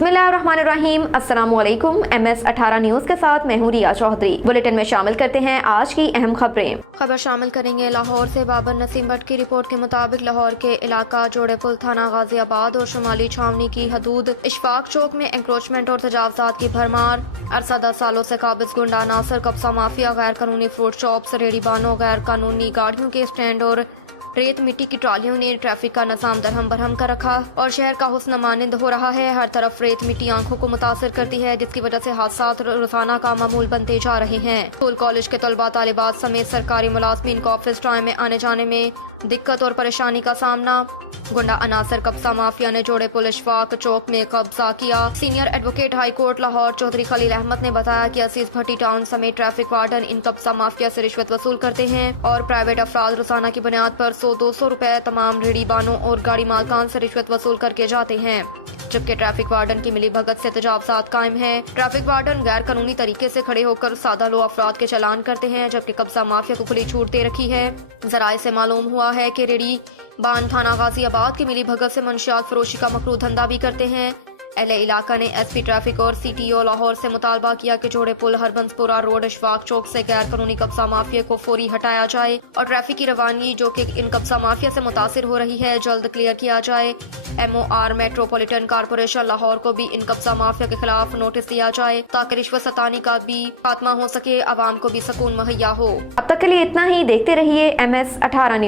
बिस्मिल्लाहिर्रहमानिर्रहीम। अस्सलामुअलैकुम। MS18 news के साथ मैं हूं रिया चौधरी। बुलेटिन में शामिल करते हैं आज की अहम खबरें। खबर शामिल करेंगे लाहौर से बाबर नसीम भट्ट की रिपोर्ट के मुताबिक लाहौर के इलाका जोड़े पुल थाना गाजियाबाद और शुमाली छावनी की हदूद इशफाक चौक में एंक्रोचमेंट और तजावजात की भरमार। अरसा 10 सालों से काबिज गुंडा नासर, कब्जा माफिया, गैर कानूनी फ्रूट शॉप्स, रेहड़ी बानों, गैर कानूनी गाड़ियों के स्टैंड और रेत मिट्टी की ट्रालियों ने ट्रैफिक का निजाम दरहम बरहम कर रखा और शहर का हुस्न मानिंद हो रहा है। हर तरफ रेत मिट्टी आंखों को मुतासिर करती है, जिसकी वजह से हादसात रोजाना का मामूल बनते जा रहे हैं। स्कूल कॉलेज के तलबा तालिबात समेत सरकारी मुलाजमीन को ऑफिस टाइम में आने जाने में दिक्कत और परेशानी का सामना। गुंडा अनासर कब्जा माफिया ने जोड़े पुल इशफाक चौक में कब्जा किया। Senior advocate high court Lahore Chaudhry Khalil Ahmed ने बताया कि असीस भट्टी टाउन समेत ट्रैफिक वार्डन इन कब्जा माफिया से रिश्वत वसूल करते हैं और प्राइवेट अफराद रोजाना की बुनियाद पर 100-200 रुपए तमाम रेहड़ी बानों और गाड़ी मालकान से रिश्वत वसूल करके जाते हैं, जबकि ट्रैफिक वार्डन की मिली भगत से तजावजात कायम है। ट्रैफिक वार्डन गैर कानूनी तरीके से खड़े होकर सादा लो अफराद के चालान करते हैं, जबकि कब्जा माफिया को खुली छूट दे रखी है। जराये से मालूम हुआ है कि रेहड़ी बान थाना गाजियाबाद की मिली भगत से मंशियात फरोशी का मकरू धंधा भी करते हैं। एलए इलाका ने एसपी ट्रैफिक और सीटीओ लाहौर से मुतालबा किया कि जोड़े पुल हरबंसपुरा रोड इशफाक चौक से गैर कानूनी कब्जा माफिया को फौरी हटाया जाए और ट्रैफिक की रवानगी जो कि इन कब्जा माफिया से मुतासिर हो रही है जल्द क्लियर किया जाए। MOR मेट्रोपॉलिटन कारपोरेशन लाहौर को भी इन कब्जा माफिया के खिलाफ नोटिस दिया जाए ताकि रिश्वत सतानी का भी खात्मा हो सके, आवाम को भी सुकून मुहैया हो। अब तक के लिए इतना ही। देखते रहिए MS18 न्यूज़।